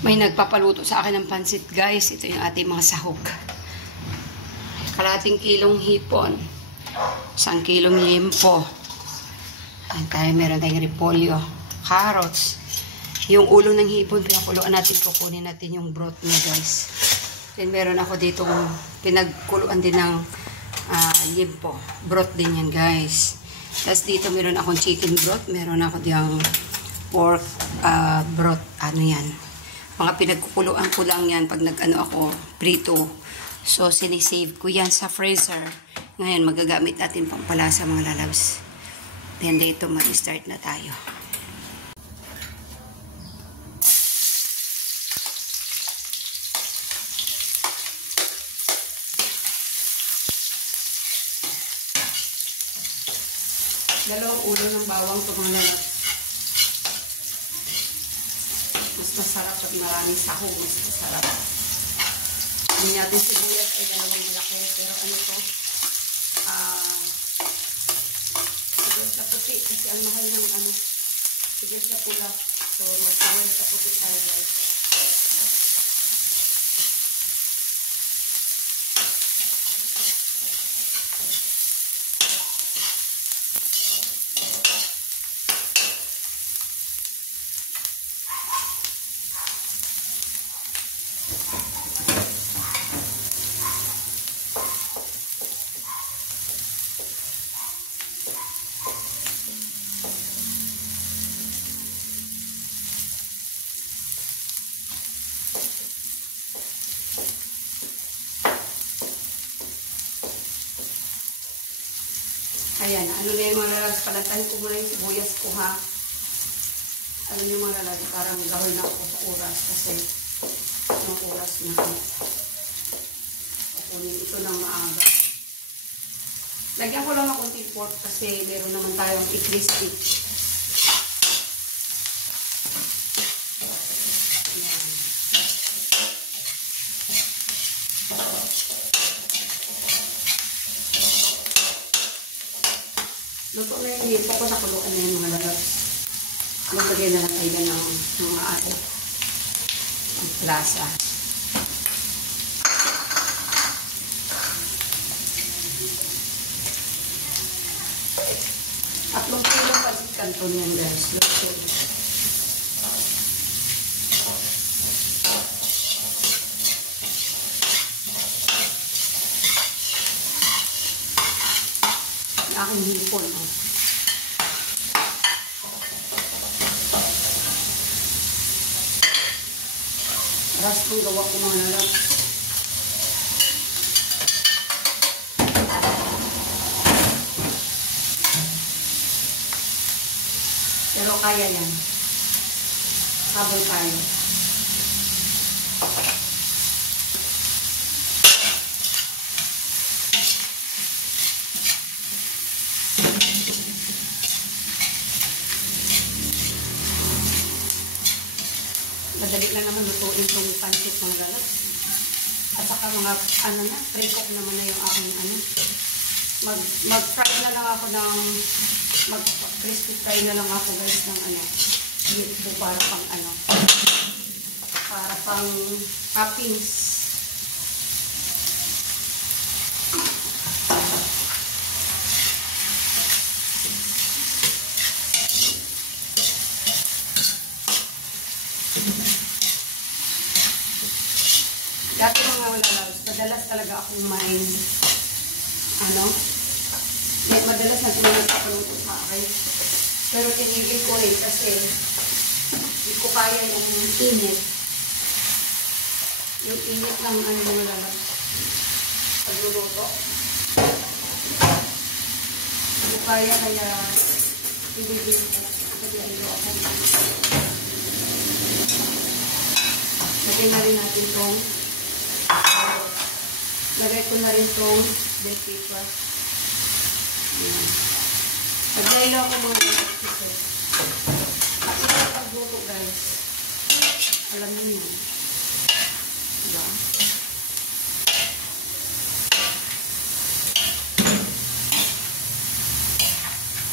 May nagpapaluto sa akin ng pansit, guys. Ito yung ating mga sahog. Kalating kilong hipon. 1 kilong yempo. Meron tayong repolyo. Carrots. Yung ulo ng hipon, pinakuluan natin. Kukunin natin yung broth niya, guys. Then meron ako dito pinagkuluan din ng yempo. Broth din yan, guys. Tapos dito meron akong chicken broth. Meron ako diyang pork broth. Ano yan? Mga pinagkukuluan ko lang yan pag nag-ano ako, prito. So, sinisave ko yan sa freezer. Ngayon, magagamit natin pang palasa mga lalabs. Then, dito mag-start na tayo. Dalawang ulo ng bawang ito mga lalabs. Mas masarap at maraming sahog. Mas masarap. Hindi natin sibuyas ay dalawang malaki. Pero ano to? Sibuyas na puti. Kasi ang mahal ng sibuyas na pula. So, mag-sibuyas na puti tayo, guys. Ayan, ano na yung mga lalagay, palantahin ko muna yung sibuyas ko, ha. Alam nyo mga lalagay, parang gahol na ako sa oras kasi yung oras na ako. Kukunin ito ng maaga. Lagyan ko lang ng konting pork kasi meron naman tayong i-crispy. Ayan. Luto na yung hipo ko, nakuluan na yung mga lalabs. Magbagay na lang tayo ng mga ate. Ang plasa. At 3 kilong pasit kanton yan, guys. Luto. Aking hipon, oh. Aras kong gawa ko mga lalabs. Pero kaya yan. Habol tayo. Madali lang naman lutuin itong pancit mga lalabs. At saka mga, pre-cook naman na yung aking mag-fry na lang ako ng, mag-crispy fry na lang ako, guys, ng dito para pang para pang toppings. Dati mga lalabs, madalas talaga akong kumain, madalas na nagpapaluto sa akin. Pero tinigil ko rin kasi hindi ko kaya yung init. Yung init lang mga lalabs. Pagluluto. Hindi ko kaya tinigil ko. Kasi ako. Lagyan na rin natin itong lagay ko na rin itong bell pepper. Ayan. Paglaylo ako mga pieces. At ito pagluto, guys. Alam niyo. Diba?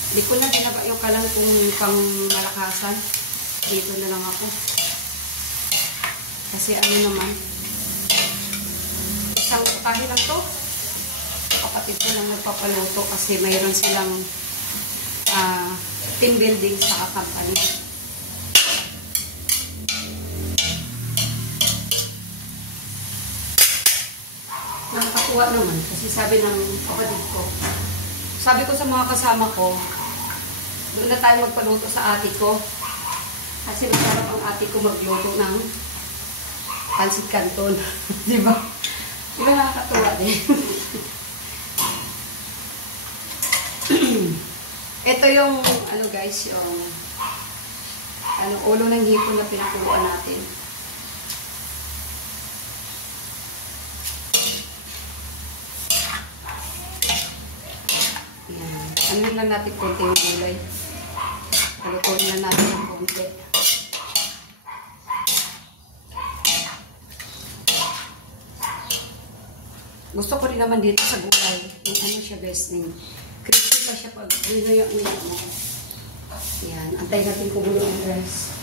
Hindi ko na binaba yung kalan kung pang malakasan. Dito na lang ako. Kasi ano naman, isang putahe lang to. Kapatid ko lang nagpapaluto kasi mayroon silang team building sa company. Nakakatuwa naman kasi sabi ng kapatid ko, sabi ko sa mga kasama ko, doon na tayo magpaluto sa ate ko kasi masarap ang ate ko magluto ng pansit canton. Di ba? Di ba nakakatuwa din? Ito yung ano guys, yung ulo ng hipon na pinakuluan natin. Yan. Ano lang natin konti yung gulay. Palutuin lang natin yung konti. Gusto ko rin naman dito sa gulay. Yung ano siya guys, crispy pa siya pag uyak-uyak mo. Yan. Antay natin kumulo ang rice.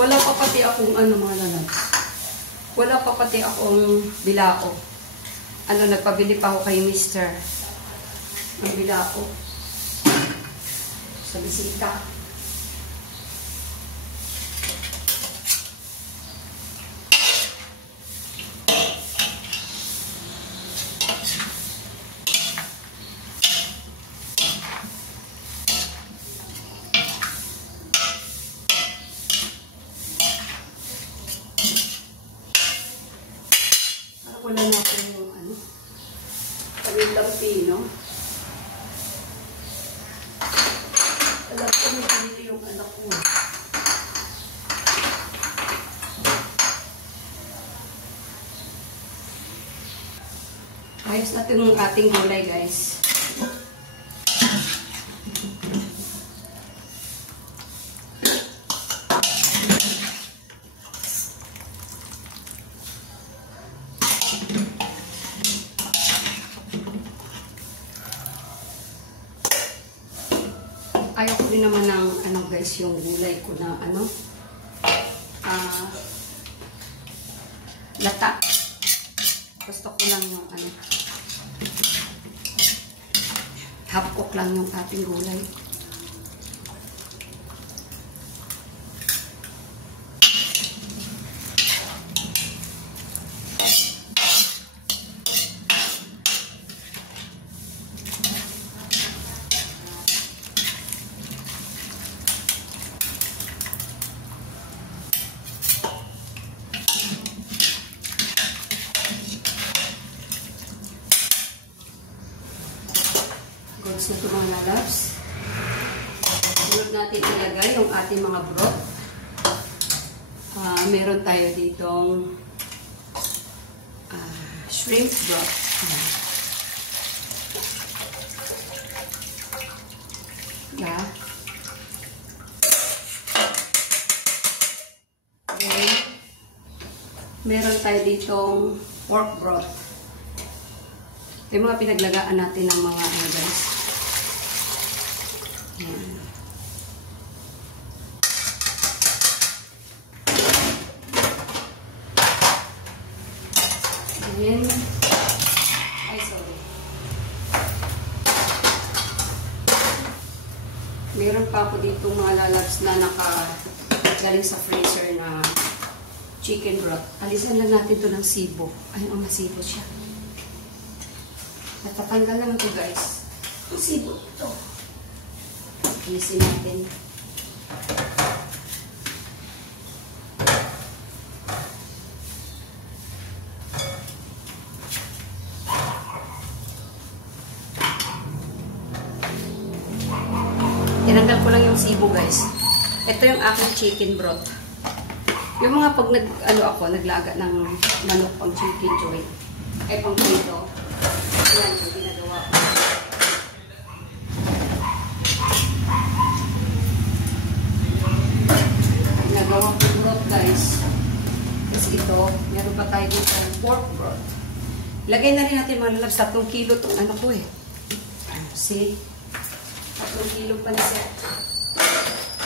Wala pa pati akong mga lalab. Wala pa pati akong bilao. Nagpabili pa ako kay Mr. ng bilao. Sa bisita. Wala natin yung pamintang pino. Alam ko may dito yung anak ko. Ayos natin yung ating gulay guys. Ayaw ko din naman ng guys yung gulay ko na lata. Gusto ko lang yung half cook lang yung ating gulay. Goods na ito mga lalabs. Sunod natin ilagay yung ating mga broth. Meron tayo ditong shrimp broth. Yeah. Okay. Meron tayo ditong pork broth. Ito yung mga pinaglagaan natin ng mga guys. Ayan. Ayan. Ay, sorry. Meron pa ako dito mga lalabs na galing sa freezer na chicken broth. Alisan lang natin to ng sibo. Ay, masibo siya. Natatanggal lang ito guys. Ang sibo ito. Alisin natin. Tinanggal ko lang yung sibo guys. Ito yung aking chicken broth. Yung mga pag naglaga ng manok pang chicken joy, ay pang prito, yan yung ginagawa ko. Ginagawa ko broth guys. Tapos ito, meron pa tayo dito pork broth. Lagay na rin natin mga lalabs, 3 kilo itong ano ko eh. See? 3 kilo pa na siya.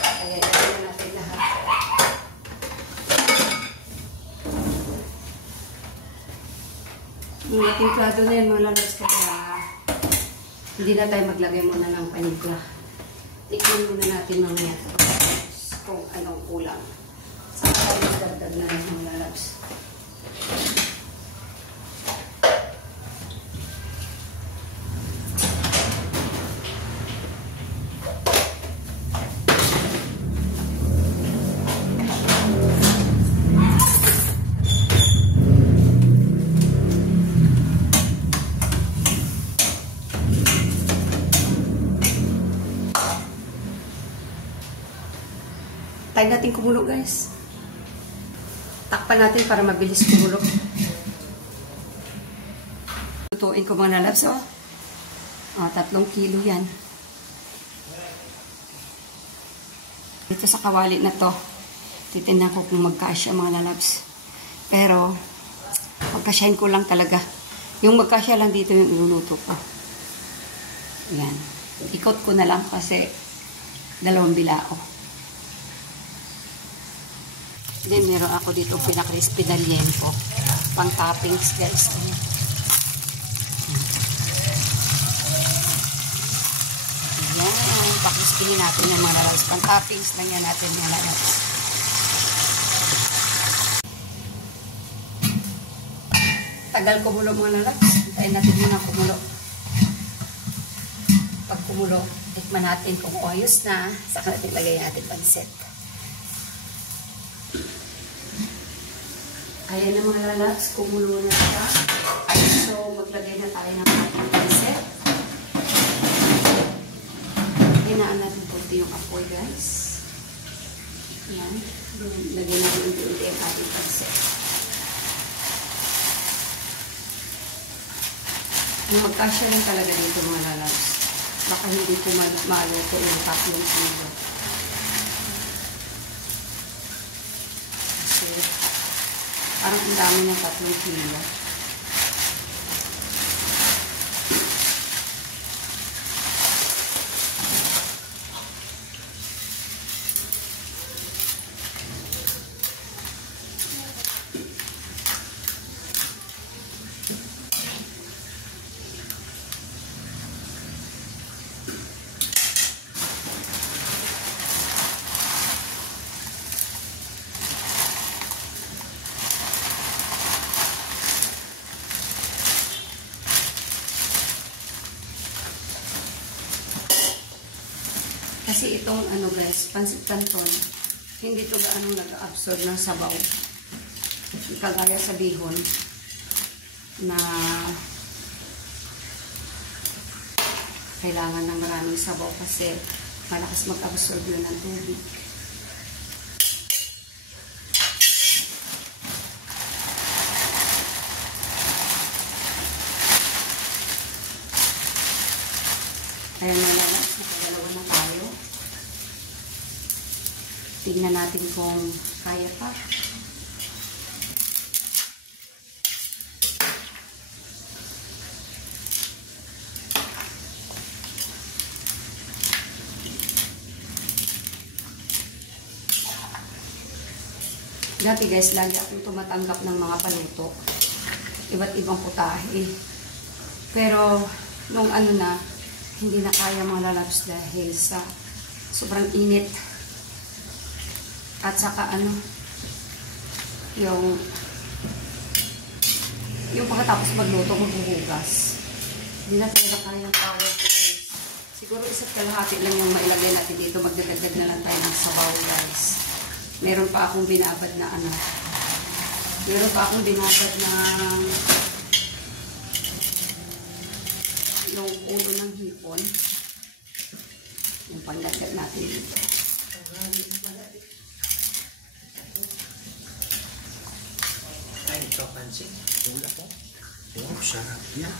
Kaya lagay na natin lahat. Yung ating plado na yan mga lalabs, kaya hindi na tayo maglagay muna ng panimpla. Tikman muna natin mamaya kung anong kulang. Saka tayo magdagdag na rin mga lalabs. Tayo natin kumulo guys. Takpan natin para mabilis kumulo. Lutuin ko mga lalabs oh. 3 kilo yan. Dito sa kawali na to, titignan ko kung magkasya mga lalabs. Pero, magkasyahin ko lang talaga. Yung magkasya lang dito yung iluluto ko. Yan. Ikot ko na lang kasi 2 bilao. Then, meron ako dito pinakrispy na liempo. Pang toppings, guys. Ayan. Pakrispinin natin yung mga lalabs. Pang toppings lang yan natin yung lalabs. Tagal kumulo mga lalabs. Hintayin natin muna kumulo. Pag kumulo, tikman natin kung ayos na. Saka natin lagay natin pansit. Ayan na mga lalabs, kumulo na siya. So, maglagay na tayo ng ating pansit. Hinaan natin kunti yung apoy, guys. Ayan. Lagay natin unti-unti ang ating pansit. Magkasya rin talaga dito mga lalabs. Baka hindi ko maluto yung 3 kilo. Kasi, parang ang dami ng 3 kilo. Kasi itong ano guys, pansit canton, hindi ito gaano nag-absorb ng sabaw. Kagaya sa bihon na kailangan ng maraming sabaw kasi malakas mag-absorb yun ng tubig. Kaya nalalas, nakagalawa na tayo. Tingnan natin kung kaya pa. Dati guys, lagi akong tumatanggap ng mga paluto. Iba't ibang putahe. Pero, nung ano na, hindi na kaya mga lalabs dahil sa sobrang init. At saka ano, yung pagkatapos magluto, maghuhugas. Hindi na talaga kaya ng power ko guys. Siguro isa't kalahati lang yung mailagay natin dito. Magdadagdag na lang tayo ng sabaw guys. Meron pa akong binabad na ano. Meron pa akong binabad na yung ulo ng hipon. Yung panlagay natin dito. Papansin. Wala po. Wow, sarap yan.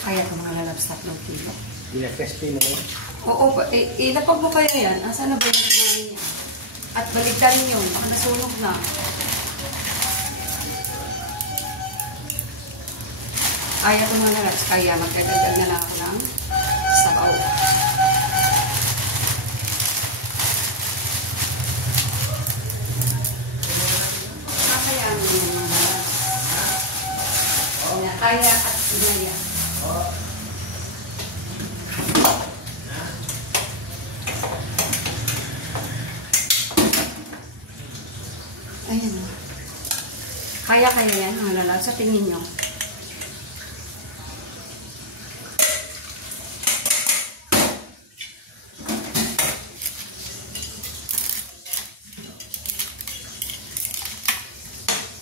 Kaya ito mga lalabs 3 kilo. Pinakaspi mo yun? Oo, ilapag mo kaya yan. Asan na ba yung kinain niya? At baligtarin yun. Baka nasunog na. Kaya ito mga lalabs. Kaya magdadagdag na lang ako ng sabaw. Kakayaan mo yung mga lalabs. Kaya at inaya. Ayan o. Kaya yan, mga lalabs. Sa tingin nyo.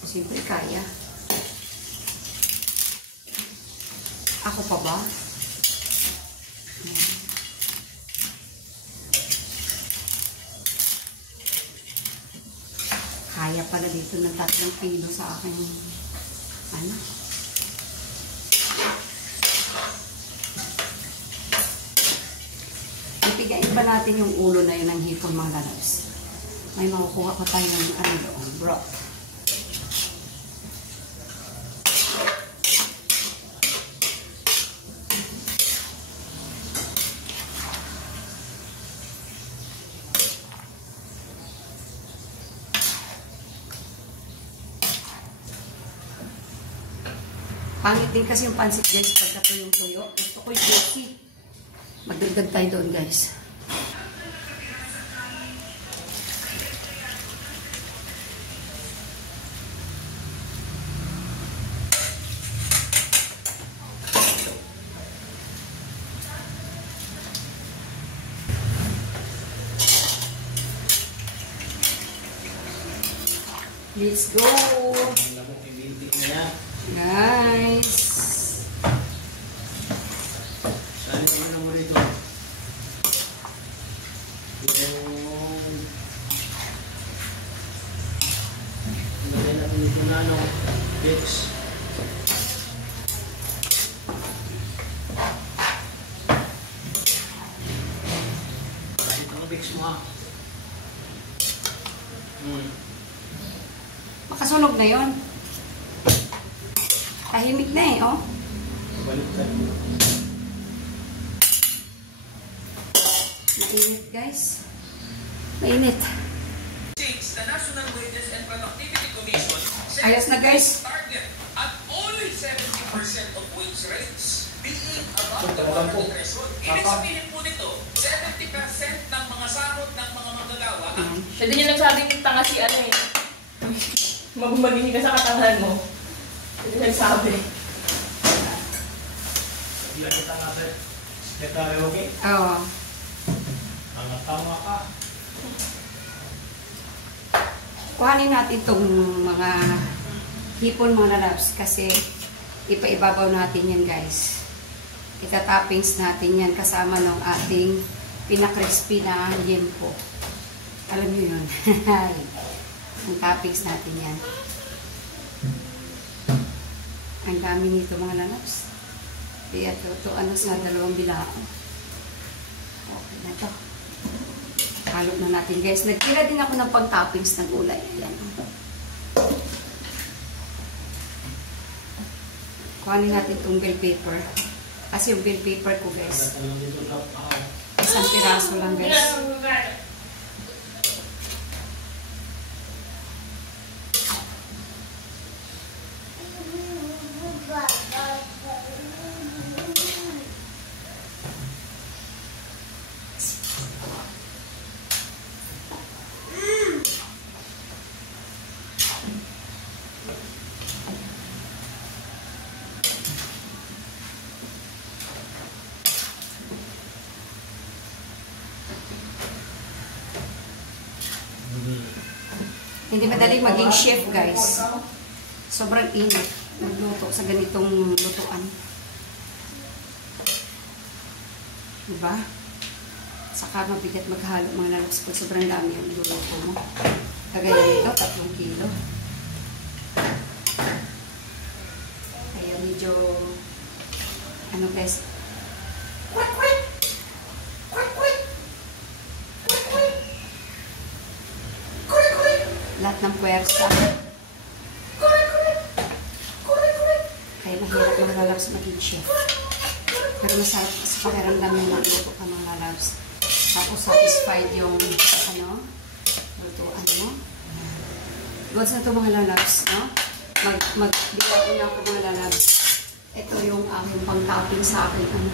Siyempre kaya. Ako pa ba? Ayan. Kaya pala dito ng 3 kilo sa akin. Ano? Ipigain ba natin yung ulo na yun ng hipon mga lalabs? May makukuha pa tayo ng ano doon, broth. Pangit din kasi yung pansit guys pagka tuyong-tuyo. Gusto ko yung juicy. Magdagdag tayo doon guys. Let's go! Guys! Saan yung mo rito? Lagyan natin ito na ano, Bix. Kahit ang Bix mo ha. Makasunog na yon. Tahimik na eh, oh. Baliktad mo. Mainit, guys. Mainit. The National Wages and Productivity Commission Ayos na, guys. target at only 70% of wage rates being above the Talagang po. threshold. Ibig sabihin po nito, 70% ng mga sahod ng mga manggagawa Pwede nyo lang sabing tanga si ano eh. Magmaginig ka sa katangahan mo. Pwede nagsabi. Hindi kita nga sir. Sekretary, okay? Oo. Tama ka. Kuhanin natin itong mga hipon mga lalabs kasi ipaibabaw natin yan guys. Ita-toppings natin yan kasama ng ating pinakrispy na liempo. Alam nyo yun. Ang toppings natin yan. Ang dami nito mga lalabs. Kaya ito ano sa 2 bilao. Okay na ito. Halog na natin guys. Nagtira din ako ng pang-toppings ng gulay. Ayan. Kuhanin natin itong bell pepper. Kasi yung bell pepper ko guys, 1 piraso lang guys. Hindi madaling maging chef, guys. Sobrang init. Magluto sa ganitong lutuan. Diba? saka mabigat maghalo mga lalabs pag sobrang dami yung luluto mo. Kagaya nito, 3 kilo. Kaya medyo, ano guys, lahat ng puwersa. Kaya mahirap mga lalabs maging chef. Pero masarap sa pakiramdam yung magluto ka mga lalabs. Tapos satisfied yung ano, lutuan mo. Gods na ito mga lalabs, no? Magbigay ko na ako mga lalabs. Ito yung aking pang-topping sa akin. Ano?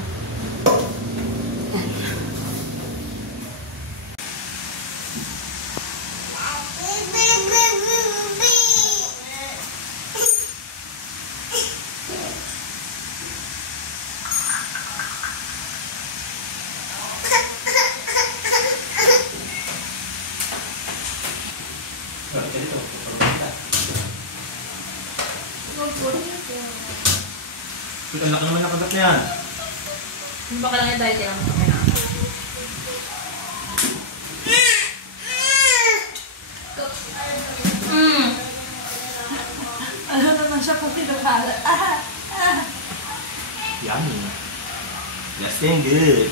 Yan. Ang laki naman nakagat na yan. Baka lang yung dahil kailangan mo kailangan. Ano naman siya kung pinakalat? Yummy. Lasting good.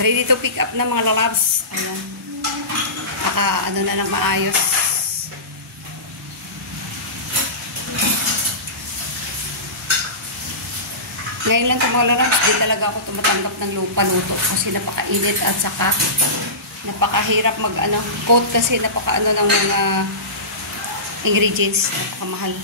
Ready to pick up na mga lalabs. Ayan. Ano na lang maayos. Ngayon lang ito mga lalabs, di talaga ako tumatanggap ng paluto kasi napakainit at saka napakahirap coat kasi napakaano ng mga ingredients, napakamahal.